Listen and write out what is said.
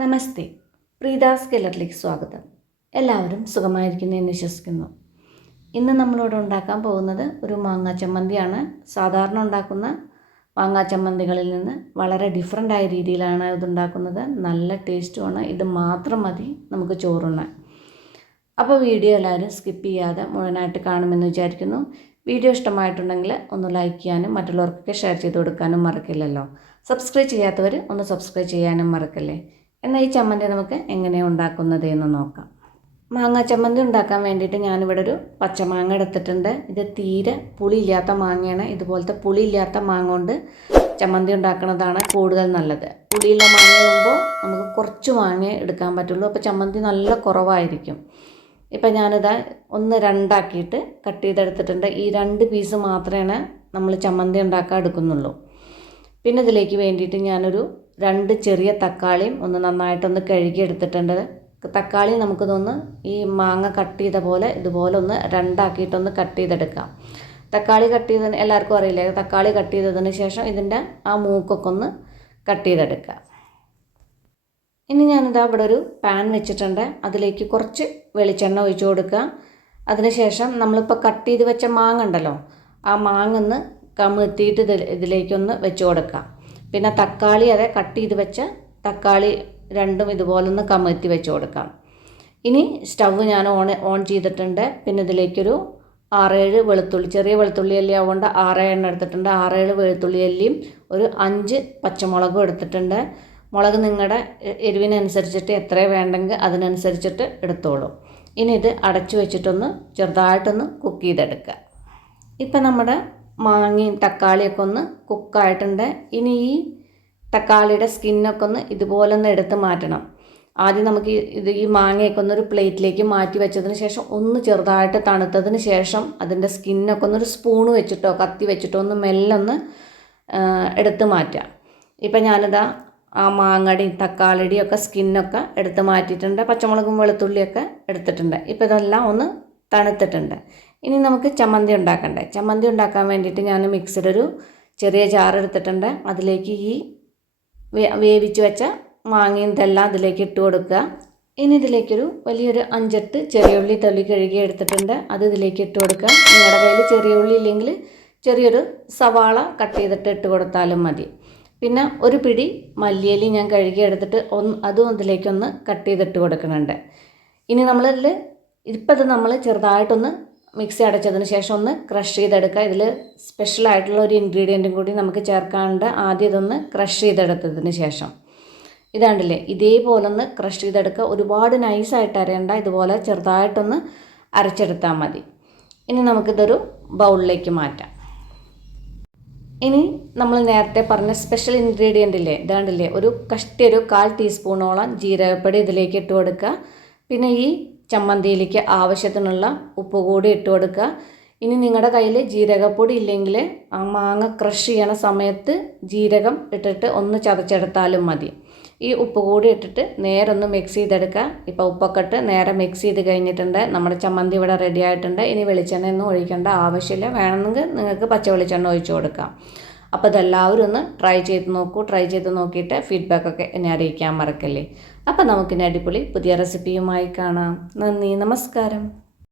നമസ്തേ, പ്രീതാസ് കിലറിലേക്ക് സ്വാഗതം. എല്ലാവരും സുഖമായിരിക്കുന്നു എന്ന് വിശ്വസിക്കുന്നു. ഇന്ന് നമ്മളിവിടെ ഉണ്ടാക്കാൻ പോകുന്നത് ഒരു മാങ്ങാ ചമ്മന്തിയാണ്. സാധാരണ ഉണ്ടാക്കുന്ന മാങ്ങാ ചമ്മന്തികളിൽ നിന്ന് വളരെ ഡിഫറൻ്റ് ആയ രീതിയിലാണ് ഇതുണ്ടാക്കുന്നത്. നല്ല ടേസ്റ്റുമാണ്. ഇത് മാത്രം മതി നമുക്ക് ചോറുണ്ണാൻ. അപ്പോൾ വീഡിയോ എല്ലാവരും സ്കിപ്പ് ചെയ്യാതെ മുഴുവനായിട്ട് കാണുമെന്ന് വിചാരിക്കുന്നു. വീഡിയോ ഇഷ്ടമായിട്ടുണ്ടെങ്കിൽ ഒന്ന് ലൈക്ക് ചെയ്യാനും മറ്റുള്ളവർക്കൊക്കെ ഷെയർ ചെയ്ത് കൊടുക്കാനും മറക്കില്ലല്ലോ. സബ്സ്ക്രൈബ് ചെയ്യാത്തവർ ഒന്ന് സബ്സ്ക്രൈബ് ചെയ്യാനും മറക്കല്ലേ. എന്നാൽ ഈ ചമ്മന്തി നമുക്ക് എങ്ങനെയാണ് ഉണ്ടാക്കുന്നത് എന്ന് നോക്കാം. മാങ്ങ ചമ്മന്തി ഉണ്ടാക്കാൻ വേണ്ടിയിട്ട് ഞാനിവിടെ ഒരു പച്ചമാങ്ങ എടുത്തിട്ടുണ്ട്. ഇത് തീരെ പുളിയില്ലാത്ത മാങ്ങയാണ്. ഇതുപോലത്തെ പുളിയില്ലാത്ത മാങ്ങ കൊണ്ട് ചമ്മന്തി ഉണ്ടാക്കുന്നതാണ് കൂടുതൽ നല്ലത്. പുളിയുള്ള മാങ്ങയാകുമ്പോൾ നമുക്ക് കുറച്ച് മാങ്ങ എടുക്കാൻ പറ്റുള്ളൂ. അപ്പോൾ ചമ്മന്തി നല്ല കുറവായിരിക്കും. ഇപ്പം ഞാനിതാ ഒന്ന് രണ്ടാക്കിയിട്ട് കട്ട് ചെയ്തെടുത്തിട്ടുണ്ട്. ഈ 2 പീസ് മാത്രമേ നമ്മൾ ചമ്മന്തി ഉണ്ടാക്കാൻ എടുക്കുന്നുള്ളൂ. പിന്നെ ഇതിലേക്ക് വേണ്ടിയിട്ട് ഞാനൊരു 2 ചെറിയ തക്കാളിയും ഒന്ന് നന്നായിട്ടൊന്ന് കഴുകി എടുത്തിട്ടുണ്ട്. തക്കാളി നമുക്കിതൊന്ന് ഈ മാങ്ങ കട്ട് ചെയ്ത പോലെ ഇതുപോലെ ഒന്ന് രണ്ടാക്കിയിട്ടൊന്ന് കട്ട് ചെയ്തെടുക്കാം. തക്കാളി കട്ട് ചെയ്തതിന് എല്ലാവർക്കും അറിയില്ലേ, തക്കാളി കട്ട് ചെയ്തതിന് ശേഷം ഇതിൻ്റെ ആ മൂക്കൊക്കെ ഒന്ന് കട്ട് ചെയ്തെടുക്കുക. ഇനി ഞാനിതാ ഇവിടെ ഒരു പാൻ വെച്ചിട്ടുണ്ട്. അതിലേക്ക് കുറച്ച് വെളിച്ചെണ്ണ ഒഴിച്ചു കൊടുക്കുക. അതിനുശേഷം നമ്മളിപ്പോൾ കട്ട് ചെയ്ത് വെച്ച മാങ്ങ ഉണ്ടല്ലോ, ആ മാങ്ങ ഒന്ന് കമിഴ്ത്തിയിട്ട് ഇതിലേക്കൊന്ന് വെച്ച് കൊടുക്കാം. പിന്നെ തക്കാളി അതെ കട്ട് ചെയ്ത് വെച്ച തക്കാളി രണ്ടും ഇതുപോലെ ഒന്ന് കമിഴ്ത്തി വെച്ച് കൊടുക്കാം. ഇനി സ്റ്റവ് ഞാൻ ഓൺ ചെയ്തിട്ടുണ്ട്. പിന്നെ ഇതിലേക്കൊരു 6-7 വെളുത്തുള്ളി, ചെറിയ വെളുത്തുള്ളി അല്ലി ആവുകൊണ്ട് 6 എണ്ണം എടുത്തിട്ടുണ്ട്. 6-7 വെളുത്തുള്ളി അല്ലിയും ഒരു 5 പച്ചമുളകും എടുത്തിട്ടുണ്ട്. മുളക് നിങ്ങളുടെ എരിവിനനുസരിച്ചിട്ട് എത്ര വേണ്ടെങ്കിൽ അതിനനുസരിച്ചിട്ട് എടുത്തോളൂ. ഇനി ഇത് അടച്ചു വെച്ചിട്ടൊന്ന് ചെറുതായിട്ടൊന്ന് കുക്ക് ചെയ്തെടുക്കുക. ഇപ്പം നമ്മുടെ മാങ്ങയും തക്കാളിയൊക്കെ ഒന്ന് കുക്കായിട്ടുണ്ട്. ഇനി ഈ തക്കാളിയുടെ സ്കിന്നൊക്കെ ഒന്ന് ഇതുപോലെ ഒന്ന് എടുത്ത് മാറ്റണം. ആദ്യം നമുക്ക് ഈ മാങ്ങയൊക്കെ ഒന്നൊരു പ്ലേറ്റിലേക്ക് മാറ്റി വെച്ചതിന് ശേഷം ഒന്ന് ചെറുതായിട്ട് തണുത്തതിന് ശേഷം അതിൻ്റെ സ്കിന്നൊക്കെ ഒന്നൊരു സ്പൂണ് വെച്ചിട്ടോ കത്തി വെച്ചിട്ടോ ഒന്ന് മെല്ലെ ഒന്ന് എടുത്ത് മാറ്റുക. ഇപ്പം ഞാനിതാ ആ മാങ്ങയുടെയും തക്കാളിയുടെയും ഒക്കെ സ്കിന്നൊക്കെ എടുത്ത് മാറ്റിയിട്ടുണ്ട്. പച്ചമുളകും വെളുത്തുള്ളിയൊക്കെ എടുത്തിട്ടുണ്ട്. ഇപ്പം ഇതെല്ലാം ഒന്ന് തണുത്തിട്ടുണ്ട്. ഇനി നമുക്ക് ചമ്മന്തി ഉണ്ടാക്കണ്ടേ. ചമ്മന്തി ഉണ്ടാക്കാൻ വേണ്ടിയിട്ട് ഞാൻ മിക്സിയുടെ ഒരു ചെറിയ ജാർ എടുത്തിട്ടുണ്ട്. അതിലേക്ക് ഈ വേവിച്ച് വെച്ച മാങ്ങയും ഇതെല്ലാം അതിലേക്ക് ഇട്ട് കൊടുക്കുക. ഇനി ഇതിലേക്കൊരു വലിയൊരു 5-8 ചെറിയ ഉള്ളി തൊലി കഴുകി എടുത്തിട്ടുണ്ട്. അത് ഇതിലേക്ക് ഇട്ട് കൊടുക്കുക. നിങ്ങളുടെ കയ്യിൽ ചെറിയ ഉള്ളി ഇല്ലെങ്കിൽ ചെറിയൊരു സവാള കട്ട് ചെയ്തിട്ട് ഇട്ട് കൊടുത്താലും മതി. പിന്നെ ഒരു പിടി മല്ലിയില ഞാൻ കഴുകി എടുത്തിട്ട് അതും അതിലേക്കൊന്ന് കട്ട് ചെയ്തിട്ട് കൊടുക്കുന്നുണ്ട്. ഇനി നമ്മളിതിൽ ഇപ്പം ഇത് നമ്മൾ ചെറുതായിട്ടൊന്ന് മിക്സി അടച്ചതിന് ശേഷം ഒന്ന് ക്രഷ് ചെയ്തെടുക്കുക. ഇതിൽ സ്പെഷ്യലായിട്ടുള്ള ഒരു ഇൻഗ്രീഡിയൻറ്റും കൂടി നമുക്ക് ചേർക്കാനുണ്ട്. ആദ്യം ഇതൊന്ന് ക്രഷ് ചെയ്തെടുത്തതിന് ശേഷം ഇതാണ്ടില്ലേ ഇതേപോലെ ഒന്ന് ക്രഷ് ചെയ്തെടുക്കുക. ഒരുപാട് നൈസായിട്ട് അരയണ്ട, ഇതുപോലെ ചെറുതായിട്ടൊന്ന് അരച്ചെടുത്താൽ മതി. ഇനി നമുക്കിതൊരു ബൗളിലേക്ക് മാറ്റാം. ഇനി നമ്മൾ നേരത്തെ പറഞ്ഞ സ്പെഷ്യൽ ഇൻഗ്രീഡിയൻ്റ് ഇല്ലേ, ഇതാണ്ടില്ലേ ഒരു 1/4 ടീസ്പൂണോളം ജീരകപ്പൊടി ഇതിലേക്ക് ഇട്ട് കൊടുക്കുക. പിന്നെ ഈ ചമ്മന്തിയിലേക്ക് ആവശ്യത്തിനുള്ള ഉപ്പ് കൂടി ഇട്ട് കൊടുക്കുക. ഇനി നിങ്ങളുടെ കയ്യിൽ ജീരകപ്പൊടി ഇല്ലെങ്കിൽ ആ മാങ്ങ ക്രഷ് ചെയ്യണ സമയത്ത് ജീരകം ഇട്ടിട്ട് ഒന്ന് ചതച്ചെടുത്താലും മതി. ഈ ഉപ്പ് കൂടി ഇട്ടിട്ട് നേരെ ഒന്ന് മിക്സ് ചെയ്തെടുക്കുക. ഇപ്പോൾ ഉപ്പൊക്കെ ഇട്ട് നേരെ മിക്സ് ചെയ്ത് കഴിഞ്ഞിട്ടുണ്ട്. നമ്മുടെ ചമ്മന്തി ഇവിടെ റെഡി ആയിട്ടുണ്ട്. ഇനി വെളിച്ചെണ്ണയൊന്നും ഒഴിക്കേണ്ട ആവശ്യമില്ല. വേണമെങ്കിൽ നിങ്ങൾക്ക് പച്ച വെളിച്ചെണ്ണ ഒഴിച്ച് കൊടുക്കാം. അപ്പോൾ ഇതെല്ലാവരും ഒന്ന് ട്രൈ ചെയ്ത് നോക്കൂ. ട്രൈ ചെയ്ത് നോക്കിയിട്ട് ഫീഡ്ബാക്കൊക്കെ എന്നെ അറിയിക്കാൻ മറക്കല്ലേ. അപ്പോൾ നമുക്കിനി അടിപൊളി പുതിയ റെസിപ്പിയുമായി കാണാം. നന്ദി, നമസ്കാരം.